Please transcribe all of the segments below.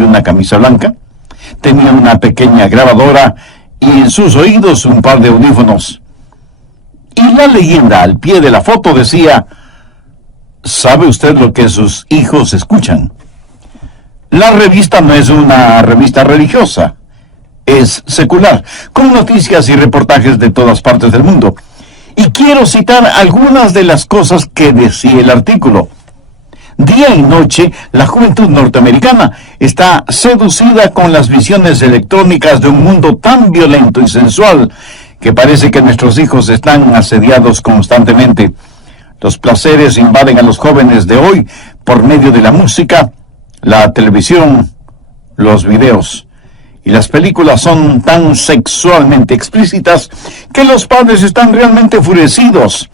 y una camisa blanca. Tenía una pequeña grabadora y en sus oídos un par de audífonos. Y la leyenda al pie de la foto decía: ¿sabe usted lo que sus hijos escuchan? La revista no es una revista religiosa, es secular, con noticias y reportajes de todas partes del mundo. Y quiero citar algunas de las cosas que decía el artículo. Día y noche, la juventud norteamericana está seducida con las visiones electrónicas de un mundo tan violento y sensual que parece que nuestros hijos están asediados constantemente. Los placeres invaden a los jóvenes de hoy por medio de la música, la televisión, los videos. Y las películas son tan sexualmente explícitas que los padres están realmente enfurecidos.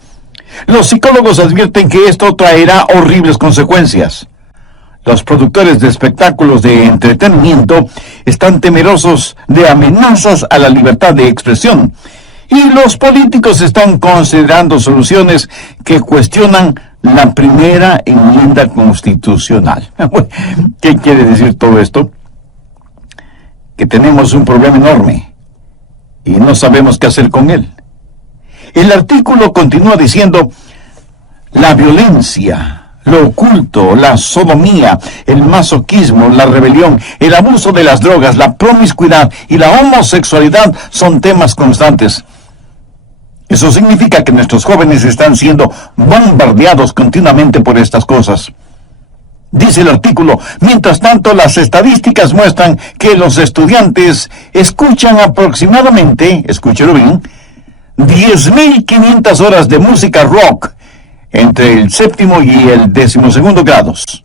Los psicólogos advierten que esto traerá horribles consecuencias. Los productores de espectáculos de entretenimiento están temerosos de amenazas a la libertad de expresión. Y los políticos están considerando soluciones que cuestionan la primera enmienda constitucional. ¿Qué quiere decir todo esto? Que tenemos un problema enorme y no sabemos qué hacer con él. El artículo continúa diciendo: la violencia, lo oculto, la sodomía, el masoquismo, la rebelión, el abuso de las drogas, la promiscuidad y la homosexualidad son temas constantes. Eso significa que nuestros jóvenes están siendo bombardeados continuamente por estas cosas. Dice el artículo: mientras tanto, las estadísticas muestran que los estudiantes escuchan aproximadamente, escúchelo bien, 10.500 horas de música rock entre el 7º y el 12º grados.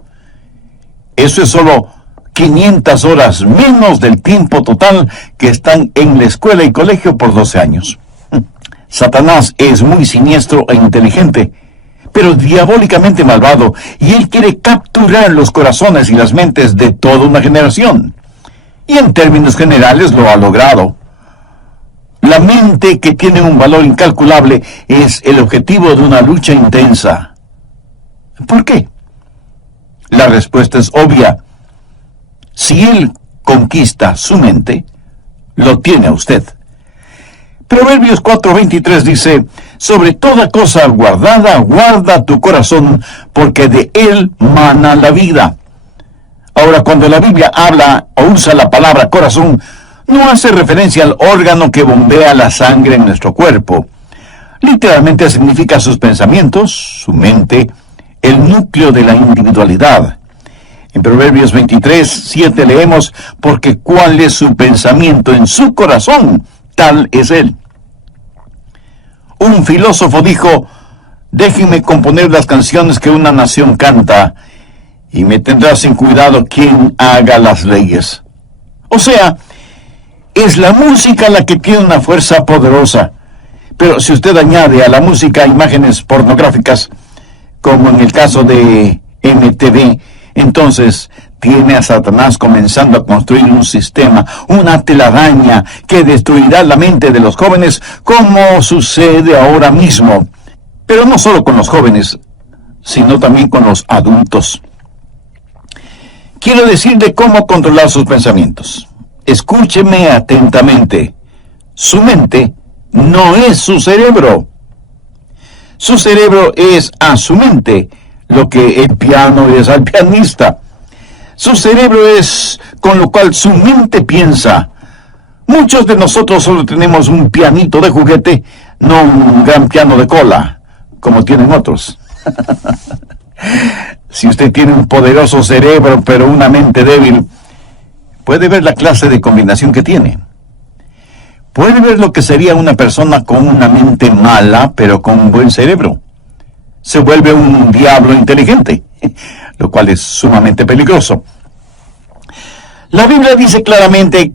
Eso es solo 500 horas menos del tiempo total que están en la escuela y colegio por 12 años. Satanás es muy siniestro e inteligente, pero diabólicamente malvado, y él quiere capturar los corazones y las mentes de toda una generación. Y en términos generales lo ha logrado. La mente, que tiene un valor incalculable, es el objetivo de una lucha intensa. ¿Por qué? La respuesta es obvia. Si él conquista su mente, lo tiene a usted. Proverbios 4:23 dice: sobre toda cosa guardada, guarda tu corazón, porque de él mana la vida. Ahora, cuando la Biblia habla o usa la palabra corazón, no hace referencia al órgano que bombea la sangre en nuestro cuerpo. Literalmente significa sus pensamientos, su mente, el núcleo de la individualidad. En Proverbios 23:7 leemos: porque cuál es su pensamiento en su corazón, tal es él. Un filósofo dijo: déjenme componer las canciones que una nación canta, y me tendrá sin cuidado quien haga las leyes. O sea, es la música la que tiene una fuerza poderosa. Pero si usted añade a la música imágenes pornográficas, como en el caso de MTV, entonces tiene a Satanás comenzando a construir un sistema, una telaraña que destruirá la mente de los jóvenes, como sucede ahora mismo. Pero no solo con los jóvenes, sino también con los adultos. Quiero decirle cómo controlar sus pensamientos. Escúcheme atentamente. Su mente no es su cerebro. Su cerebro es a su mente lo que el piano es al pianista. Su cerebro es con lo cual su mente piensa. Muchos de nosotros solo tenemos un pianito de juguete, no un gran piano de cola, como tienen otros. Si usted tiene un poderoso cerebro, pero una mente débil, puede ver la clase de combinación que tiene. Puede ver lo que sería una persona con una mente mala, pero con un buen cerebro. Se vuelve un diablo inteligente, lo cual es sumamente peligroso. La Biblia dice claramente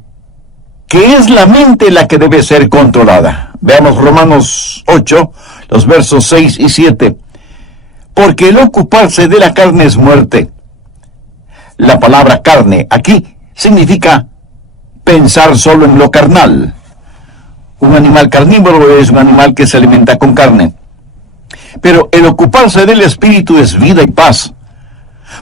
que es la mente la que debe ser controlada. Veamos Romanos 8, los versos 6 y 7. Porque el ocuparse de la carne es muerte. La palabra carne aquí significa pensar solo en lo carnal. Un animal carnívoro es un animal que se alimenta con carne. Pero el ocuparse del espíritu es vida y paz.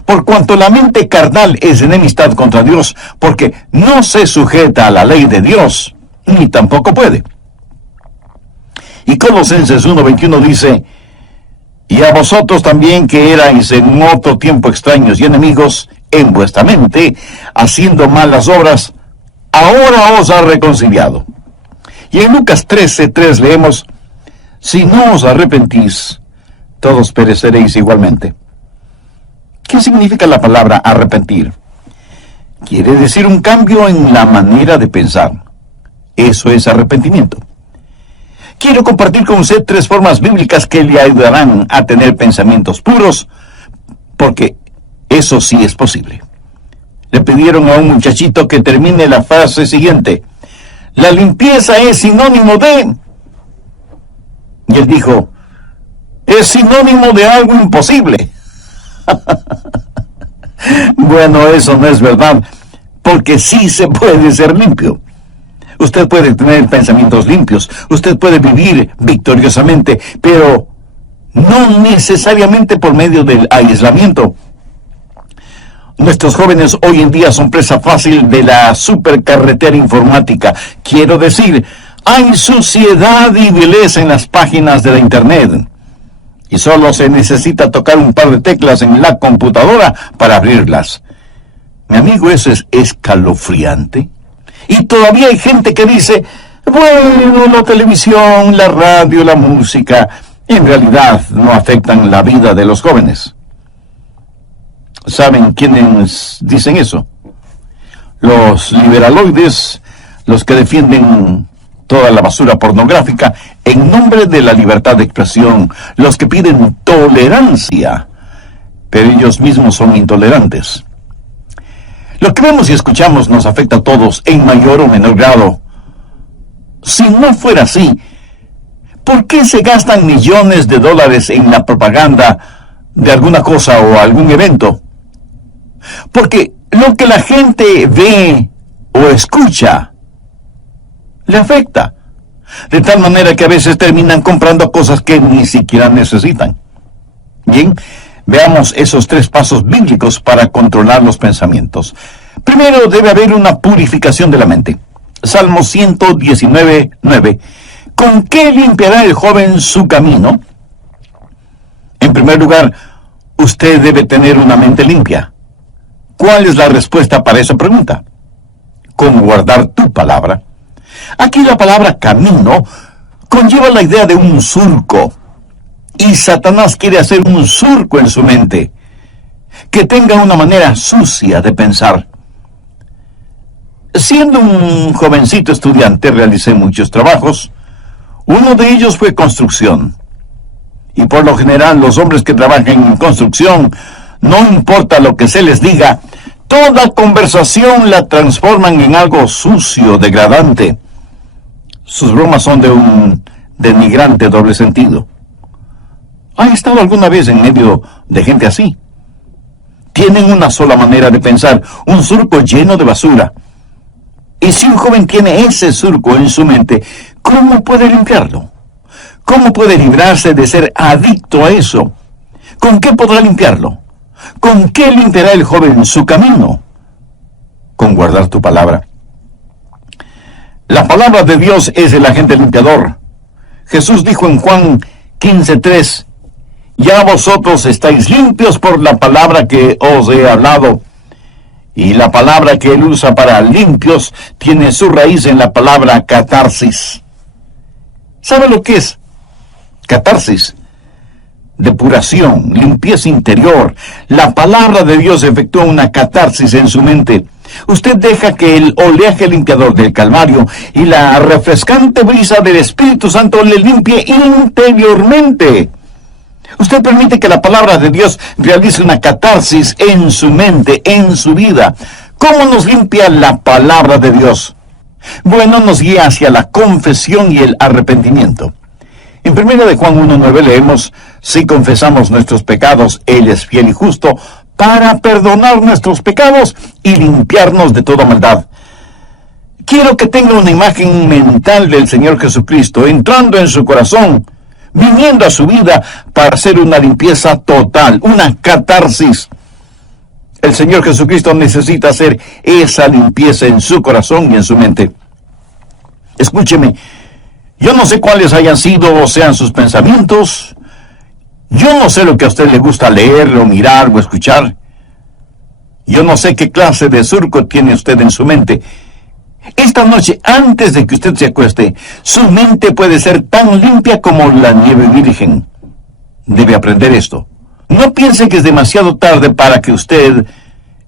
por cuanto la mente carnal es enemistad contra Dios, porque no se sujeta a la ley de Dios, ni tampoco puede. Y Colosenses 1:21 dice, y a vosotros también que erais en otro tiempo extraños y enemigos en vuestra mente, haciendo malas obras, ahora os ha reconciliado. Y en Lucas 13:3 leemos, si no os arrepentís, todos pereceréis igualmente. ¿Qué significa la palabra arrepentir? Quiere decir un cambio en la manera de pensar. Eso es arrepentimiento. Quiero compartir con usted 3 formas bíblicas que le ayudarán a tener pensamientos puros, porque eso sí es posible. Le pidieron a un muchachito que termine la frase siguiente: la limpieza es sinónimo de... Y él dijo, es sinónimo de algo imposible. Bueno, eso no es verdad, porque sí se puede ser limpio. Usted puede tener pensamientos limpios, usted puede vivir victoriosamente, pero no necesariamente por medio del aislamiento. Nuestros jóvenes hoy en día son presa fácil de la supercarretera informática. Quiero decir, hay suciedad y vileza en las páginas de la Internet. Y solo se necesita tocar un par de teclas en la computadora para abrirlas. Mi amigo, eso es escalofriante. Y todavía hay gente que dice, bueno, la televisión, la radio, la música, en realidad no afectan la vida de los jóvenes. ¿Saben quiénes dicen eso? Los liberaloides, los que defienden toda la basura pornográfica en nombre de la libertad de expresión, los que piden tolerancia, pero ellos mismos son intolerantes. Lo que vemos y escuchamos nos afecta a todos en mayor o menor grado. Si no fuera así, ¿por qué se gastan millones de dólares en la propaganda de alguna cosa o algún evento? Porque lo que la gente ve o escucha le afecta, de tal manera que a veces terminan comprando cosas que ni siquiera necesitan. Bien, veamos esos 3 pasos bíblicos para controlar los pensamientos. Primero, debe haber una purificación de la mente. Salmo 119:9. ¿Con qué limpiará el joven su camino? En primer lugar, usted debe tener una mente limpia. ¿Cuál es la respuesta para esa pregunta? Con guardar tu palabra. Aquí la palabra camino conlleva la idea de un surco. Y Satanás quiere hacer un surco en su mente, que tenga una manera sucia de pensar. Siendo un jovencito estudiante, realicé muchos trabajos. Uno de ellos fue construcción. Y por lo general, los hombres que trabajan en construcción, no importa lo que se les diga, toda conversación la transforman en algo sucio, degradante. Sus bromas son de un denigrante doble sentido. ¿Ha estado alguna vez en medio de gente así? Tienen una sola manera de pensar, un surco lleno de basura. Y si un joven tiene ese surco en su mente, ¿cómo puede limpiarlo? ¿Cómo puede librarse de ser adicto a eso? ¿Con qué podrá limpiarlo? ¿Con qué limpiará el joven su camino? Con guardar tu palabra. La palabra de Dios es el agente limpiador. Jesús dijo en Juan 15:3, ya vosotros estáis limpios por la palabra que os he hablado. Y la palabra que él usa para limpios tiene su raíz en la palabra catarsis. ¿Sabe lo que es? Catarsis. Depuración, limpieza interior. La palabra de Dios efectúa una catarsis en su mente. Usted deja que el oleaje limpiador del Calvario y la refrescante brisa del Espíritu Santo le limpie interiormente. Usted permite que la palabra de Dios realice una catarsis en su mente, en su vida. ¿Cómo nos limpia la palabra de Dios? Bueno, nos guía hacia la confesión y el arrepentimiento. En 1 de Juan 1:9 leemos, si confesamos nuestros pecados, Él es fiel y justo para perdonar nuestros pecados y limpiarnos de toda maldad. Quiero que tenga una imagen mental del Señor Jesucristo entrando en su corazón, viniendo a su vida para hacer una limpieza total, una catarsis. El Señor Jesucristo necesita hacer esa limpieza en su corazón y en su mente. Escúcheme, yo no sé cuáles hayan sido o sean sus pensamientos. Yo no sé lo que a usted le gusta leer o mirar o escuchar. Yo no sé qué clase de surco tiene usted en su mente. Esta noche, antes de que usted se acueste, su mente puede ser tan limpia como la nieve virgen. Debe aprender esto. No piense que es demasiado tarde para que usted,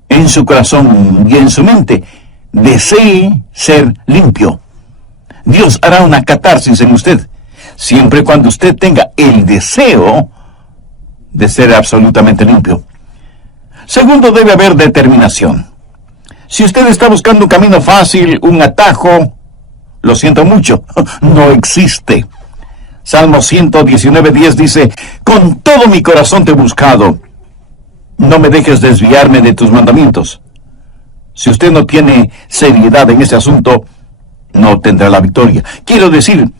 en su corazón y en su mente, desee ser limpio. Dios hará una catarsis en usted, siempre y cuando usted tenga el deseo de ser absolutamente limpio. Segundo, debe haber determinación. Si usted está buscando un camino fácil, un atajo, lo siento mucho, no existe. Salmo 119:10 dice, con todo mi corazón te he buscado, no me dejes desviarme de tus mandamientos. Si usted no tiene seriedad en ese asunto, no tendrá la victoria. Quiero decir,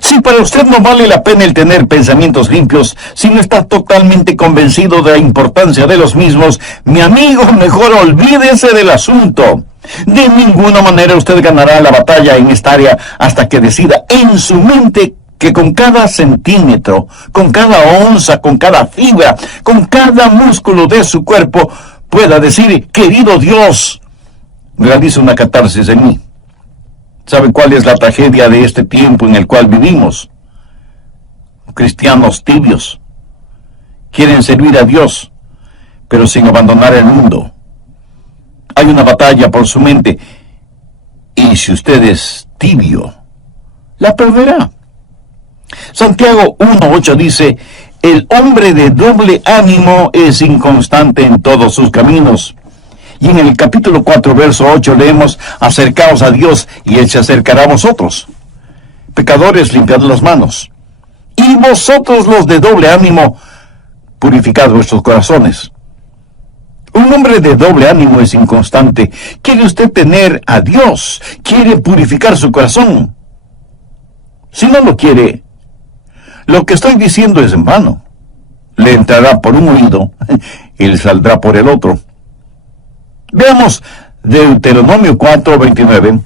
si para usted no vale la pena el tener pensamientos limpios, si no está totalmente convencido de la importancia de los mismos, mi amigo, mejor olvídese del asunto. De ninguna manera usted ganará la batalla en esta área hasta que decida en su mente que con cada centímetro, con cada onza, con cada fibra, con cada músculo de su cuerpo, pueda decir, querido Dios, realiza una catarsis en mí. ¿Sabe cuál es la tragedia de este tiempo en el cual vivimos? Cristianos tibios. Quieren servir a Dios, pero sin abandonar el mundo. Hay una batalla por su mente, y si usted es tibio, la perderá. Santiago 1:8 dice, el hombre de doble ánimo es inconstante en todos sus caminos. Y en el capítulo 4, verso 8 leemos, acercaos a Dios y Él se acercará a vosotros. Pecadores, limpiad las manos. Y vosotros los de doble ánimo, purificad vuestros corazones. Un hombre de doble ánimo es inconstante. ¿Quiere usted tener a Dios? ¿Quiere purificar su corazón? Si no lo quiere, lo que estoy diciendo es en vano. Le entrará por un oído y le saldrá por el otro. Veamos Deuteronomio 4:29.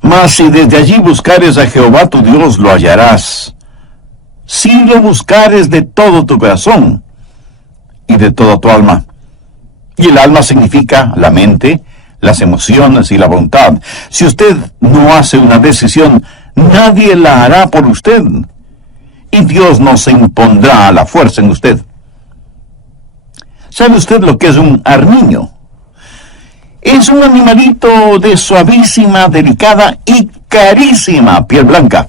Mas si desde allí buscares a Jehová tu Dios, lo hallarás. Si lo buscares de todo tu corazón y de toda tu alma. Y el alma significa la mente, las emociones y la voluntad. Si usted no hace una decisión, nadie la hará por usted. Y Dios no se impondrá a la fuerza en usted. ¿Sabe usted lo que es un armiño? Es un animalito de suavísima, delicada y carísima piel blanca.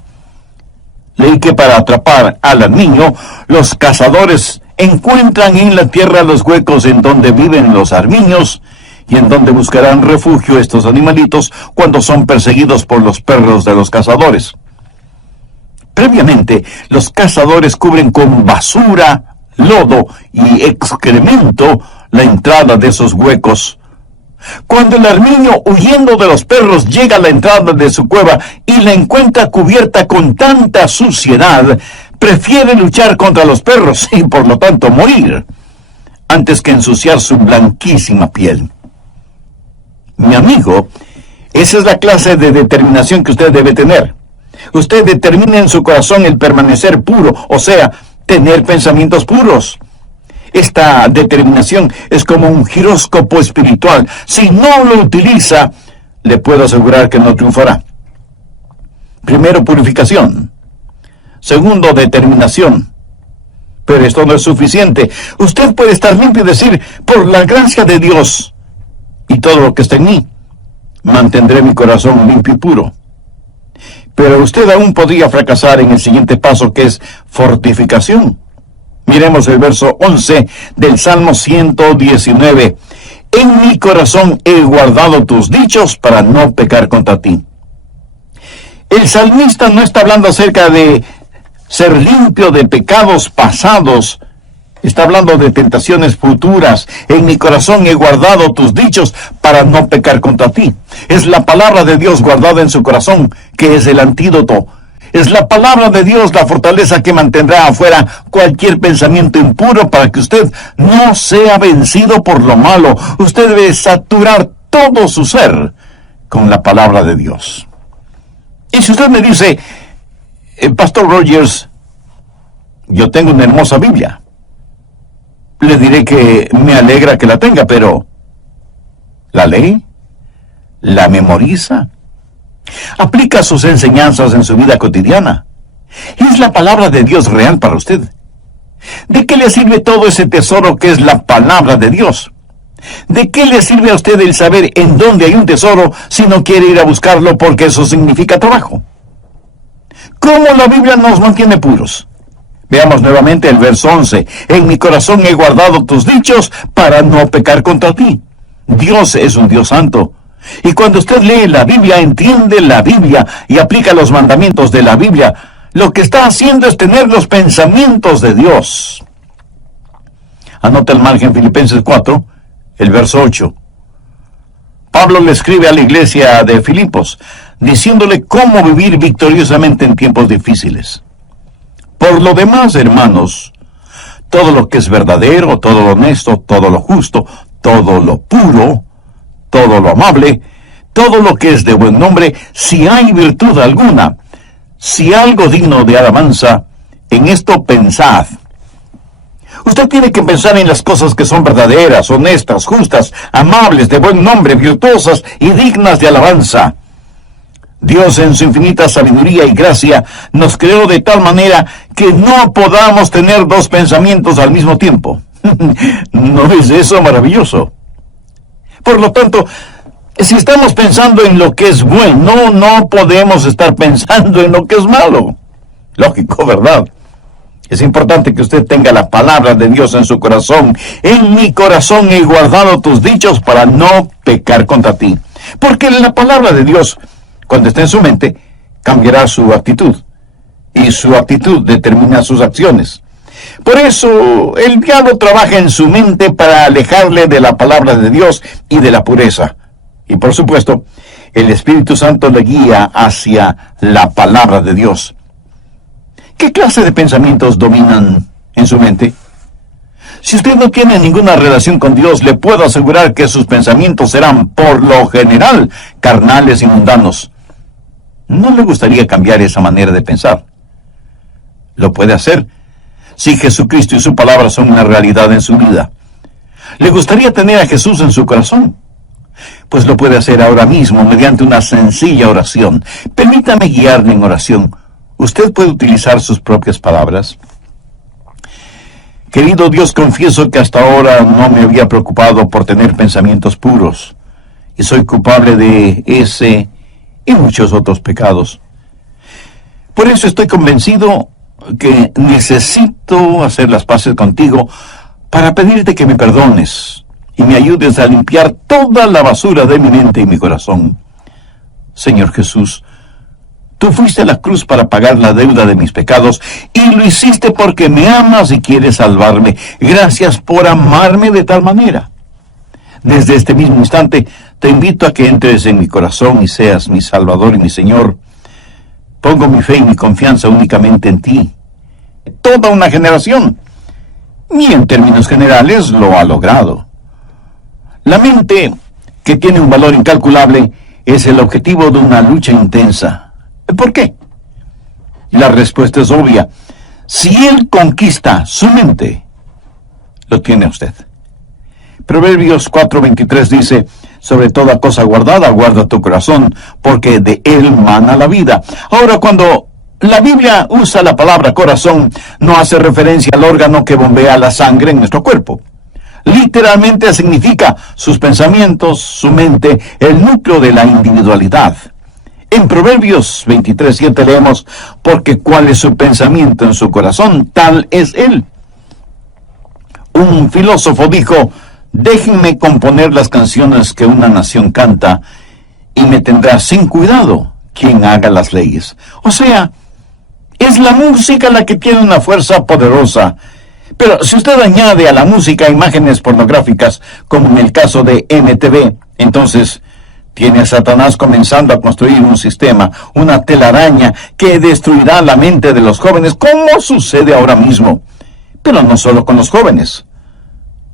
Leí que para atrapar al armiño, los cazadores encuentran en la tierra los huecos en donde viven los armiños y en donde buscarán refugio estos animalitos cuando son perseguidos por los perros de los cazadores. Previamente, los cazadores cubren con basura, lodo y excremento la entrada de esos huecos. Cuando el armiño, huyendo de los perros, llega a la entrada de su cueva y la encuentra cubierta con tanta suciedad, prefiere luchar contra los perros y por lo tanto morir, antes que ensuciar su blanquísima piel. Mi amigo, esa es la clase de determinación que usted debe tener. Usted determina en su corazón el permanecer puro, o sea, tener pensamientos puros. Esta determinación es como un giróscopo espiritual. Si no lo utiliza, le puedo asegurar que no triunfará. Primero, purificación. Segundo, determinación. Pero esto no es suficiente. Usted puede estar limpio y decir, por la gracia de Dios y todo lo que está en mí, mantendré mi corazón limpio y puro. Pero usted aún podría fracasar en el siguiente paso, que es fortificación. Miremos el verso 11 del Salmo 119. En mi corazón he guardado tus dichos para no pecar contra ti. El salmista no está hablando acerca de ser limpio de pecados pasados. Está hablando de tentaciones futuras. En mi corazón he guardado tus dichos para no pecar contra ti. Es la palabra de Dios guardada en su corazón, que es el antídoto. Es la palabra de Dios la fortaleza que mantendrá afuera cualquier pensamiento impuro para que usted no sea vencido por lo malo. Usted debe saturar todo su ser con la palabra de Dios. Y si usted me dice, Pastor Rogers, yo tengo una hermosa Biblia, le diré que me alegra que la tenga, pero ¿la lee? ¿La memoriza? ¿Aplica sus enseñanzas en su vida cotidiana? ¿Es la palabra de Dios real para usted? ¿De qué le sirve todo ese tesoro que es la palabra de Dios? ¿De qué le sirve a usted el saber en dónde hay un tesoro si no quiere ir a buscarlo porque eso significa trabajo? ¿Cómo la Biblia nos mantiene puros? Veamos nuevamente el verso 11. En mi corazón he guardado tus dichos para no pecar contra ti. Dios es un Dios santo. Y cuando usted lee la Biblia, entiende la Biblia y aplica los mandamientos de la Biblia, lo que está haciendo es tener los pensamientos de Dios. Anota el margen Filipenses 4, el verso 8. Pablo le escribe a la iglesia de Filipos, diciéndole cómo vivir victoriosamente en tiempos difíciles. Por lo demás, hermanos, todo lo que es verdadero, todo lo honesto, todo lo justo, todo lo puro, todo lo amable, todo lo que es de buen nombre, si hay virtud alguna, si algo digno de alabanza, en esto pensad. Usted tiene que pensar en las cosas que son verdaderas, honestas, justas, amables, de buen nombre, virtuosas y dignas de alabanza. Dios en su infinita sabiduría y gracia nos creó de tal manera que no podamos tener dos pensamientos al mismo tiempo. ¿No es eso maravilloso? Por lo tanto, si estamos pensando en lo que es bueno, no podemos estar pensando en lo que es malo. Lógico, ¿verdad? Es importante que usted tenga la palabra de Dios en su corazón. En mi corazón he guardado tus dichos para no pecar contra ti. Porque la palabra de Dios, cuando esté en su mente, cambiará su actitud. Y su actitud determina sus acciones. Por eso, el diablo trabaja en su mente para alejarle de la palabra de Dios y de la pureza. Y por supuesto, el Espíritu Santo le guía hacia la palabra de Dios. ¿Qué clase de pensamientos dominan en su mente? Si usted no tiene ninguna relación con Dios, le puedo asegurar que sus pensamientos serán, por lo general, carnales y mundanos. ¿No le gustaría cambiar esa manera de pensar? Lo puede hacer si Jesucristo y su palabra son una realidad en su vida. ¿Le gustaría tener a Jesús en su corazón? Pues lo puede hacer ahora mismo mediante una sencilla oración. Permítame guiarle en oración. Usted puede utilizar sus propias palabras. Querido Dios, confieso que hasta ahora no me había preocupado por tener pensamientos puros, y soy culpable de ese y muchos otros pecados. Por eso estoy convencido que necesito hacer las paces contigo para pedirte que me perdones y me ayudes a limpiar toda la basura de mi mente y mi corazón. Señor Jesús, tú fuiste a la cruz para pagar la deuda de mis pecados y lo hiciste porque me amas y quieres salvarme. Gracias por amarme de tal manera. Desde este mismo instante te invito a que entres en mi corazón y seas mi Salvador y mi Señor. Pongo mi fe y mi confianza únicamente en ti. Toda una generación, y en términos generales lo ha logrado. La mente, que tiene un valor incalculable, es el objetivo de una lucha intensa. ¿Por qué? La respuesta es obvia. Si él conquista su mente, lo tiene usted. Proverbios 4:23 dice, sobre toda cosa guardada, guarda tu corazón, porque de él mana la vida. Ahora, cuando la Biblia usa la palabra corazón, no hace referencia al órgano que bombea la sangre en nuestro cuerpo. Literalmente significa sus pensamientos, su mente, el núcleo de la individualidad. En Proverbios 23:7 leemos, porque cuál es su pensamiento en su corazón, tal es él. Un filósofo dijo, déjenme componer las canciones que una nación canta, y me tendrá sin cuidado quien haga las leyes. O sea, es la música la que tiene una fuerza poderosa. Pero si usted añade a la música imágenes pornográficas, como en el caso de MTV, entonces Tiene a Satanás comenzando a construir un sistema, una telaraña que destruirá la mente de los jóvenes, como sucede ahora mismo. Pero no solo con los jóvenes,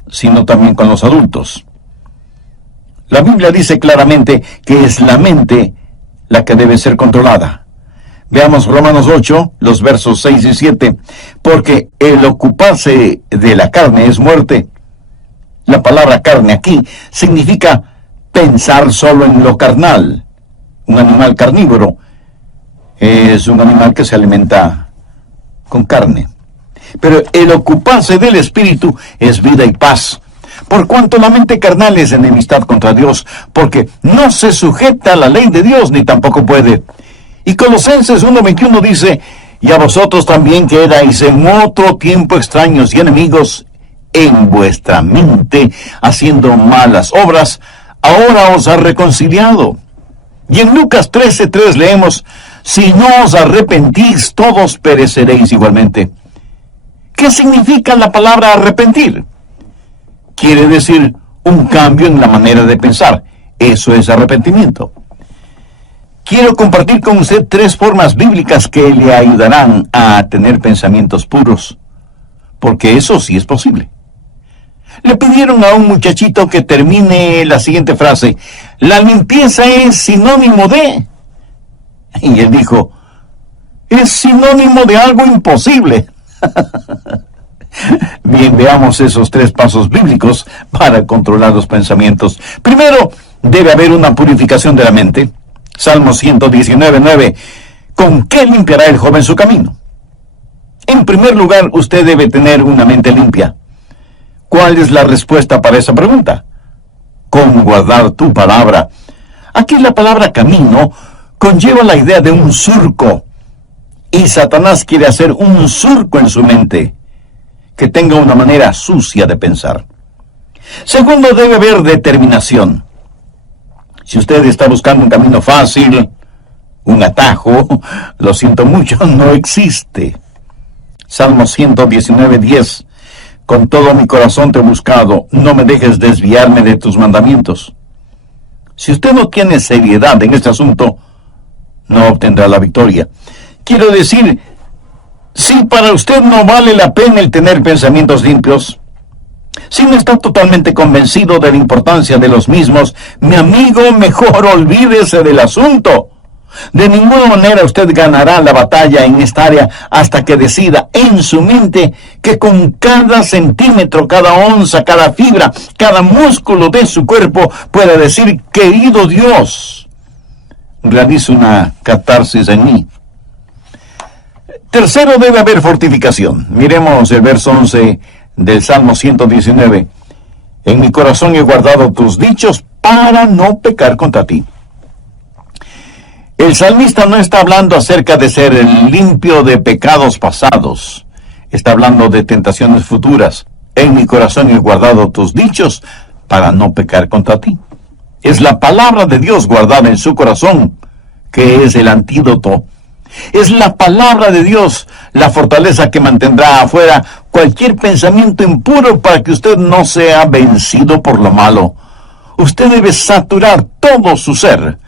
sino también con los adultos. La Biblia dice claramente que es la mente la que debe ser controlada. Veamos Romanos 8, los versos 6 y 7. Porque el ocuparse de la carne es muerte. La palabra carne aquí significa pensar solo en lo carnal. Un animal carnívoro es un animal que se alimenta con carne. Pero el ocuparse del espíritu es vida y paz. Por cuanto la mente carnal es enemistad contra Dios, porque no se sujeta a la ley de Dios, ni tampoco puede. Y Colosenses 1:21 dice, y a vosotros también que erais en otro tiempo extraños y enemigos en vuestra mente, haciendo malas obras, ahora os ha reconciliado. Y en Lucas 13:3 leemos, si no os arrepentís, todos pereceréis igualmente. ¿Qué significa la palabra arrepentir? Quiere decir un cambio en la manera de pensar. Eso es arrepentimiento. Quiero compartir con usted 3 formas bíblicas que le ayudarán a tener pensamientos puros, porque eso sí es posible. Le pidieron a un muchachito que termine la siguiente frase, la limpieza es sinónimo de... Y él dijo, es sinónimo de algo imposible. Bien, veamos esos 3 pasos bíblicos para controlar los pensamientos. Primero, debe haber una purificación de la mente. Salmo 119:9. ¿Con qué limpiará el joven su camino? En primer lugar, usted debe tener una mente limpia. ¿Cuál es la respuesta para esa pregunta? Con guardar tu palabra. Aquí la palabra camino conlleva la idea de un surco. Y Satanás quiere hacer un surco en su mente, que tenga una manera sucia de pensar. Segundo, debe haber determinación. Si usted está buscando un camino fácil, un atajo, lo siento mucho, no existe. Salmo 119:10. Con todo mi corazón te he buscado, no me dejes desviarme de tus mandamientos. Si usted no tiene seriedad en este asunto, no obtendrá la victoria. Quiero decir, si para usted no vale la pena el tener pensamientos limpios, si no está totalmente convencido de la importancia de los mismos, mi amigo, mejor olvídese del asunto. De ninguna manera usted ganará la batalla en esta área hasta que decida en su mente que con cada centímetro, cada onza, cada fibra, cada músculo de su cuerpo pueda decir, querido Dios, realiza una catarsis en mí. Tercero, debe haber fortificación. Miremos el verso 11 del Salmo 119. En mi corazón he guardado tus dichos para no pecar contra ti. El salmista no está hablando acerca de ser limpio de pecados pasados. Está hablando de tentaciones futuras. En mi corazón he guardado tus dichos para no pecar contra ti. Es la palabra de Dios guardada en su corazón, que es el antídoto. Es la palabra de Dios la fortaleza que mantendrá afuera cualquier pensamiento impuro para que usted no sea vencido por lo malo. Usted debe saturar todo su ser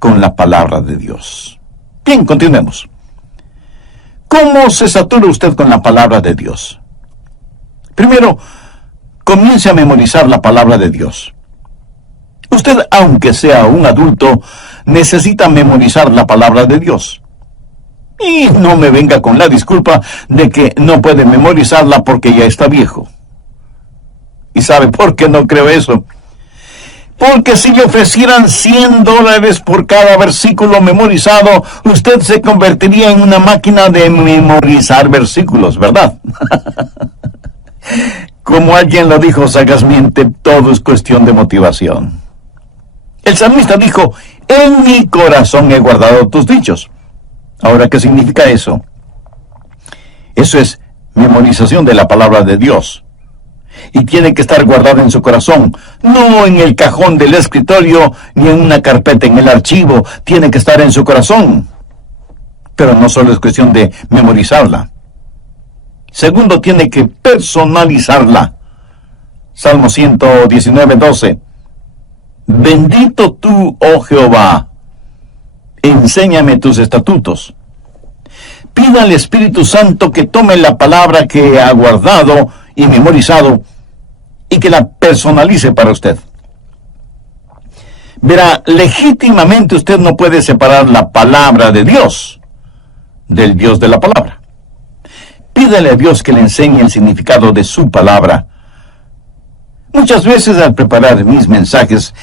con la palabra de Dios. Bien, continuemos. ¿Cómo se satura usted con la palabra de Dios? Primero, comience a memorizar la palabra de Dios. Usted, aunque sea un adulto, necesita memorizar la palabra de Dios. Y no me venga con la disculpa de que no puede memorizarla porque ya está viejo. ¿Y sabe por qué no creo eso? Porque si le ofrecieran $100 por cada versículo memorizado, usted se convertiría en una máquina de memorizar versículos, ¿verdad? Como alguien lo dijo sagazmente, todo es cuestión de motivación. El salmista dijo, en mi corazón he guardado tus dichos. Ahora, ¿qué significa eso? Eso es memorización de la palabra de Dios. Y tiene que estar guardada en su corazón, no en el cajón del escritorio, ni en una carpeta en el archivo. Tiene que estar en su corazón. Pero no solo es cuestión de memorizarla. Segundo, tiene que personalizarla. Salmo 119:12. Bendito tú, oh Jehová. Enséñame tus estatutos. Pida al Espíritu Santo que tome la palabra que ha guardado y memorizado y que la personalice para usted. Verá, legítimamente usted no puede separar la palabra de Dios del Dios de la palabra. Pídale a Dios que le enseñe el significado de su palabra. Muchas veces al preparar mis mensajes,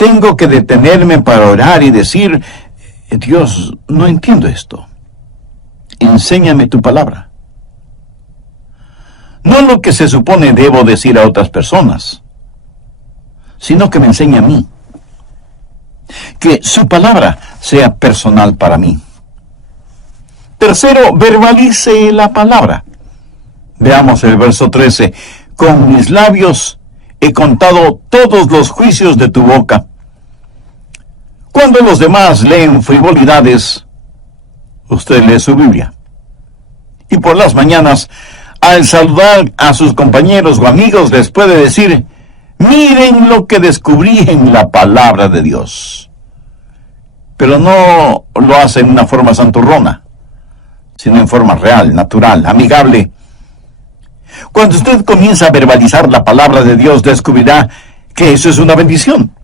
tengo que detenerme para orar y decir, Dios, no entiendo esto. Enséñame tu palabra. No lo que se supone debo decir a otras personas, sino que me enseñe a mí. Que su palabra sea personal para mí. Tercero, verbalice la palabra. Veamos el verso 13. Con mis labios he contado todos los juicios de tu boca. Cuando los demás leen frivolidades, usted lee su Biblia. Y por las mañanas, al saludar a sus compañeros o amigos, les puede decir, miren lo que descubrí en la palabra de Dios. Pero no lo hace en una forma santurrona, sino en forma real, natural, amigable. Cuando usted comienza a verbalizar la palabra de Dios, descubrirá que eso es una bendición.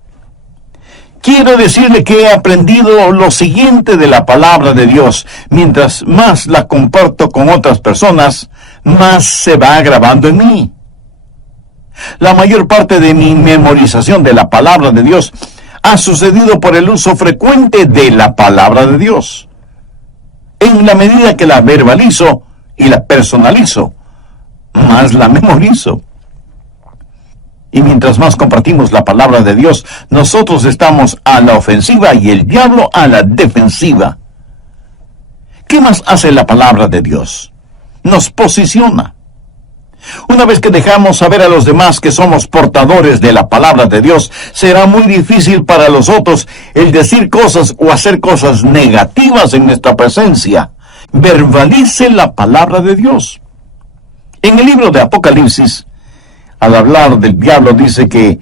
Quiero decirle que he aprendido lo siguiente de la palabra de Dios. Mientras más la comparto con otras personas, más se va grabando en mí. La mayor parte de mi memorización de la palabra de Dios ha sucedido por el uso frecuente de la palabra de Dios. En la medida que la verbalizo y la personalizo, más la memorizo. Y mientras más compartimos la palabra de Dios, nosotros estamos a la ofensiva y el diablo a la defensiva. ¿Qué más hace la palabra de Dios? Nos posiciona. Una vez que dejamos saber a los demás que somos portadores de la palabra de Dios, será muy difícil para los otros el decir cosas o hacer cosas negativas en nuestra presencia. Verbalice la palabra de Dios. En el libro de Apocalipsis, al hablar del diablo, dice que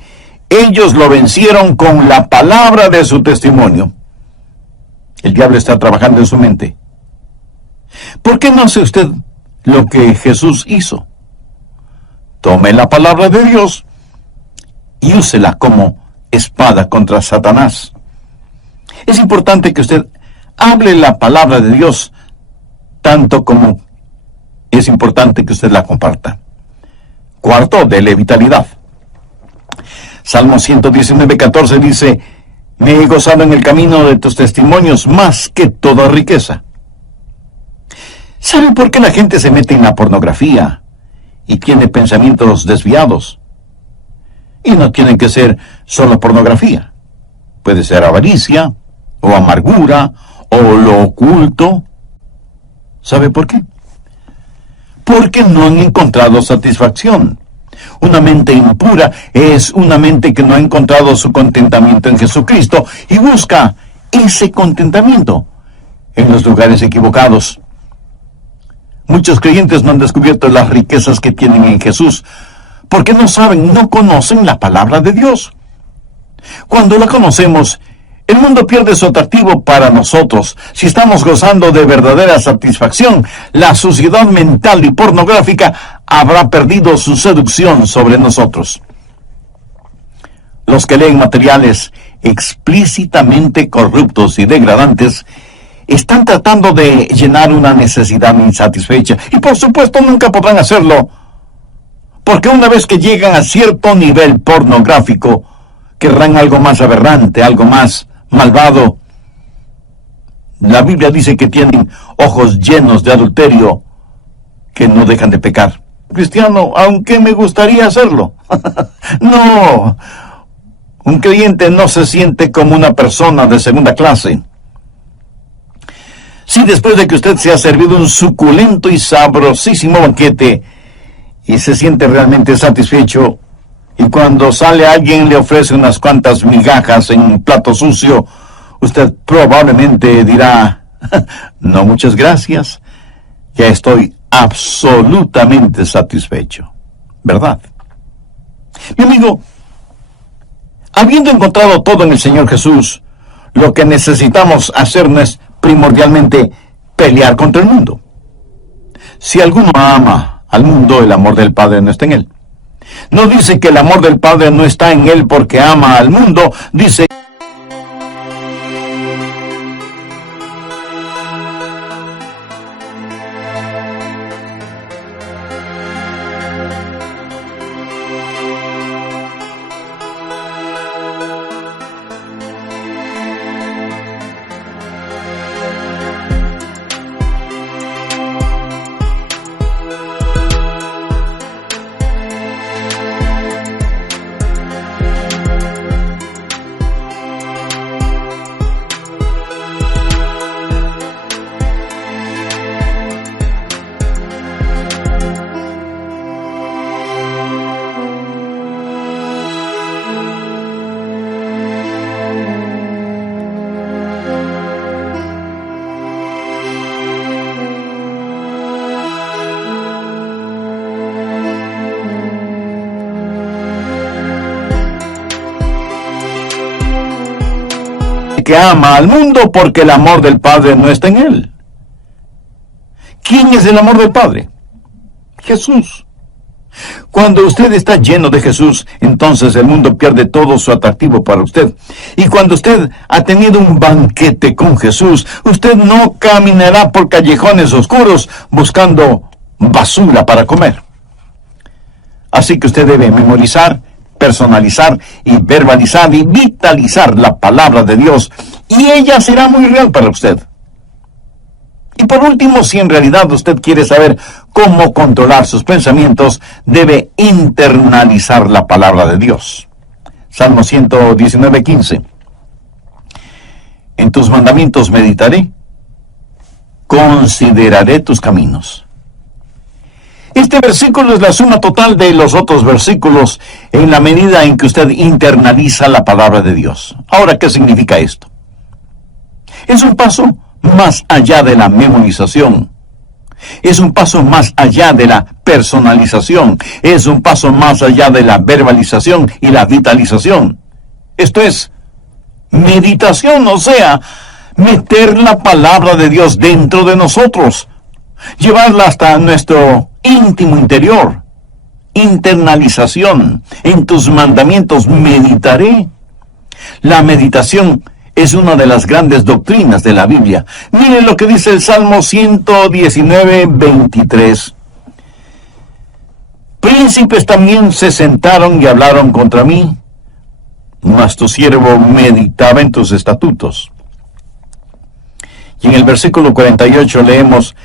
ellos lo vencieron con la palabra de su testimonio. El diablo está trabajando en su mente. ¿Por qué no hace usted lo que Jesús hizo? Tome la palabra de Dios y úsela como espada contra Satanás. Es importante que usted hable la palabra de Dios tanto como es importante que usted la comparta. Cuarto, dele vitalidad. Salmo 119:14 dice, me he gozado en el camino de tus testimonios más que toda riqueza. ¿Sabe por qué la gente se mete en la pornografía y tiene pensamientos desviados? Y no tienen que ser solo pornografía. Puede ser avaricia, o amargura, o lo oculto. ¿Sabe por qué? Porque no han encontrado satisfacción. Una mente impura es una mente que no ha encontrado su contentamiento en Jesucristo y busca ese contentamiento en los lugares equivocados. Muchos creyentes no han descubierto las riquezas que tienen en Jesús porque no saben, no conocen la palabra de Dios. Cuando la conocemos, el mundo pierde su atractivo para nosotros. Si estamos gozando de verdadera satisfacción, la suciedad mental y pornográfica habrá perdido su seducción sobre nosotros. Los que leen materiales explícitamente corruptos y degradantes están tratando de llenar una necesidad insatisfecha. Y por supuesto nunca podrán hacerlo, porque una vez que llegan a cierto nivel pornográfico, querrán algo más aberrante, algo más malvado. La Biblia dice que tienen ojos llenos de adulterio que no dejan de pecar. Cristiano, aunque me gustaría hacerlo. No, un creyente no se siente como una persona de segunda clase. Si después de que usted se ha servido un suculento y sabrosísimo banquete y se siente realmente satisfecho, y cuando sale alguien le ofrece unas cuantas migajas en un plato sucio, usted probablemente dirá, no, muchas gracias, ya estoy absolutamente satisfecho, ¿verdad? Mi amigo, Habiendo encontrado todo en el Señor Jesús, lo que necesitamos hacer no es primordialmente pelear contra el mundo. Si alguno ama al mundo, el amor del Padre no está en él. No dice que el amor del Padre no está en él porque ama al mundo, dice que ama al mundo porque el amor del Padre no está en él. ¿Quién es el amor del Padre? Jesús. Cuando usted está lleno de Jesús, entonces el mundo pierde todo su atractivo para usted. Y cuando usted ha tenido un banquete con Jesús, usted no caminará por callejones oscuros buscando basura para comer. Así que usted debe memorizar, personalizar y verbalizar y vitalizar la palabra de Dios, y ella será muy real para usted. Y por último, si en realidad usted quiere saber cómo controlar sus pensamientos, debe internalizar la palabra de Dios. Salmo 119:15. En tus mandamientos meditaré, consideraré tus caminos. Este versículo es la suma total de los otros versículos en la medida en que usted internaliza la palabra de Dios. Ahora, ¿qué significa esto? Es un paso más allá de la memorización. Es un paso más allá de la personalización. Es un paso más allá de la verbalización y la vitalización. Esto es meditación, o sea, meter la palabra de Dios dentro de nosotros, llevarla hasta nuestro íntimo interior. Internalización. En tus mandamientos meditaré. La meditación es una de las grandes doctrinas de la Biblia. Miren lo que dice el Salmo 119:23. Príncipes también se sentaron y hablaron contra mí, mas tu siervo meditaba en tus estatutos. Y en el versículo 48 leemos: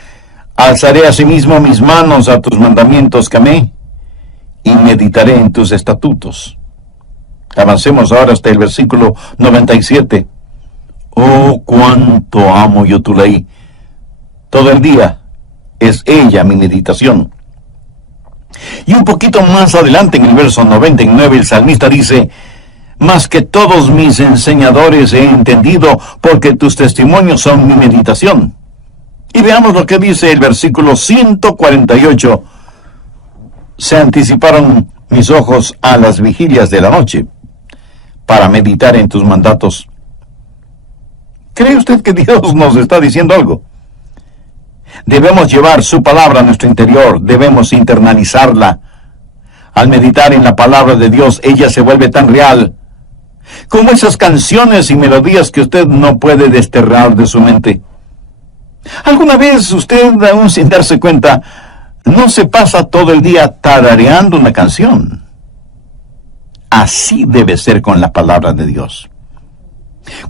alzaré asimismo mis manos a tus mandamientos que amé, y meditaré en tus estatutos. Avancemos ahora hasta el versículo 97. Oh, cuánto amo yo tu ley. Todo el día es ella mi meditación. Y un poquito más adelante, en el verso 99, el salmista dice: más que todos mis enseñadores he entendido, porque tus testimonios son mi meditación. Y veamos lo que dice el versículo 148. Se anticiparon mis ojos a las vigilias de la noche, para meditar en tus mandatos. ¿Cree usted que Dios nos está diciendo algo? Debemos llevar su palabra a nuestro interior, debemos internalizarla. Al meditar en la palabra de Dios, ella se vuelve tan real, como esas canciones y melodías que usted no puede desterrar de su mente. ¿Alguna vez usted, aún sin darse cuenta, no se pasa todo el día tarareando una canción? Así debe ser con la palabra de Dios.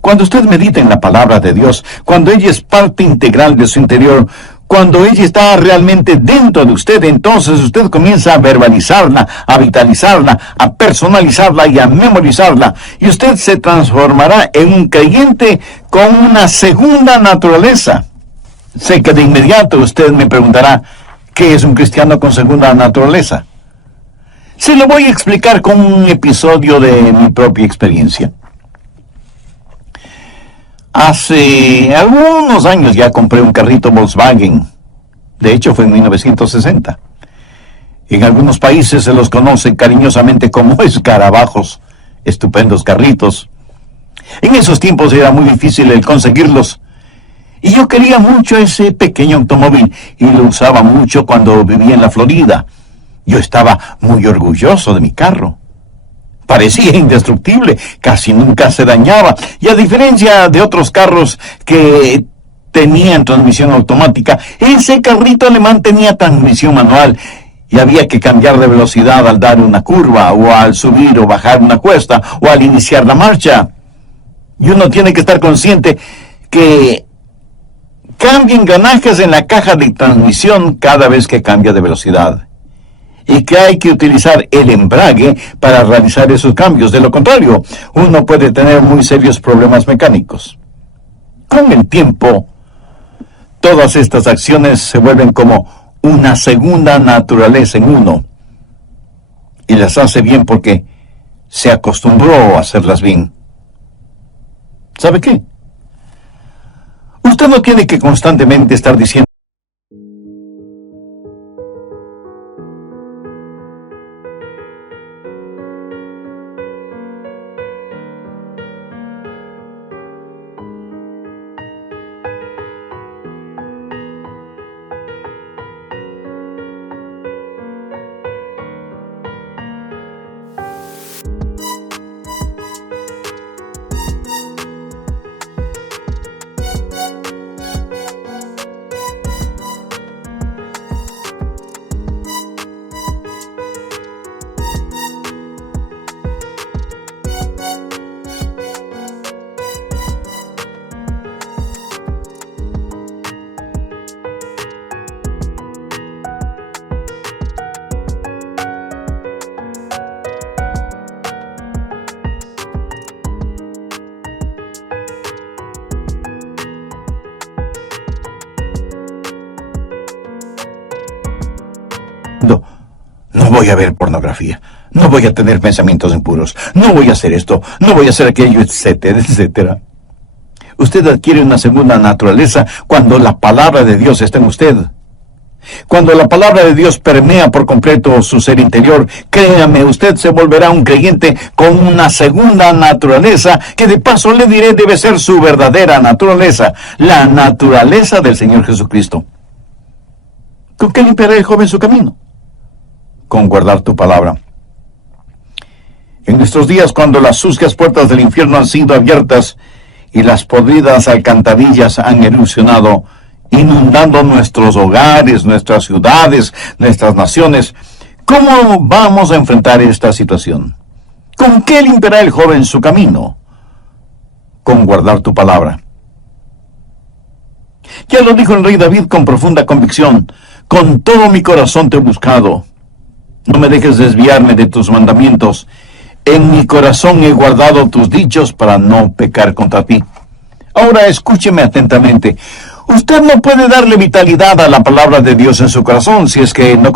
Cuando usted medita en la palabra de Dios, cuando ella es parte integral de su interior, cuando ella está realmente dentro de usted, entonces usted comienza a verbalizarla, a vitalizarla, a personalizarla y a memorizarla. Y usted se transformará en un creyente con una segunda naturaleza. Sé que de inmediato usted me preguntará, ¿qué es un cristiano con segunda naturaleza? Se lo voy a explicar con un episodio de mi propia experiencia. Hace algunos años ya compré un carrito Volkswagen. De hecho, fue en 1960. En algunos países se los conoce cariñosamente como escarabajos. estupendos carritos. En esos tiempos era muy difícil el conseguirlos. Y yo quería mucho ese pequeño automóvil y lo usaba mucho cuando vivía en la Florida. Yo estaba muy orgulloso de mi carro. Parecía indestructible, casi nunca se dañaba. Y a diferencia de otros carros que tenían transmisión automática, ese carrito alemán tenía transmisión manual. Y había que cambiar de velocidad al dar una curva, o al subir o bajar una cuesta, o al iniciar la marcha. Y uno tiene que estar consciente que cambia engranajes en la caja de transmisión cada vez que cambia de velocidad. Y que hay que utilizar el embrague para realizar esos cambios. De lo contrario, uno puede tener muy serios problemas mecánicos. Con el tiempo, todas estas acciones se vuelven como una segunda naturaleza en uno. Y las hace bien porque se acostumbró a hacerlas bien. ¿Sabe qué? Usted no tiene que constantemente estar diciendo: no voy a ver pornografía, no voy a tener pensamientos impuros, no voy a hacer esto, no voy a hacer aquello, etcétera, etcétera? Usted adquiere una segunda naturaleza cuando la palabra de Dios está en usted. Cuando la palabra de Dios permea por completo su ser interior, créame, usted se volverá un creyente con una segunda naturaleza, que de paso le diré debe ser su verdadera naturaleza, la naturaleza del Señor Jesucristo. ¿Con qué limpiará el joven su camino? Con guardar tu palabra. En nuestros días, cuando las sucias puertas del infierno han sido abiertas y las podridas alcantarillas han erupcionado, inundando nuestros hogares, nuestras ciudades, nuestras naciones, ¿cómo vamos a enfrentar esta situación? ¿Con qué limpiará el joven su camino? Con guardar tu palabra. Ya lo dijo el rey David con profunda convicción: con todo mi corazón te he buscado. No me dejes desviarme de tus mandamientos. En mi corazón he guardado tus dichos para no pecar contra ti. Ahora escúcheme atentamente. Usted no puede darle vitalidad a la palabra de Dios en su corazón si es que no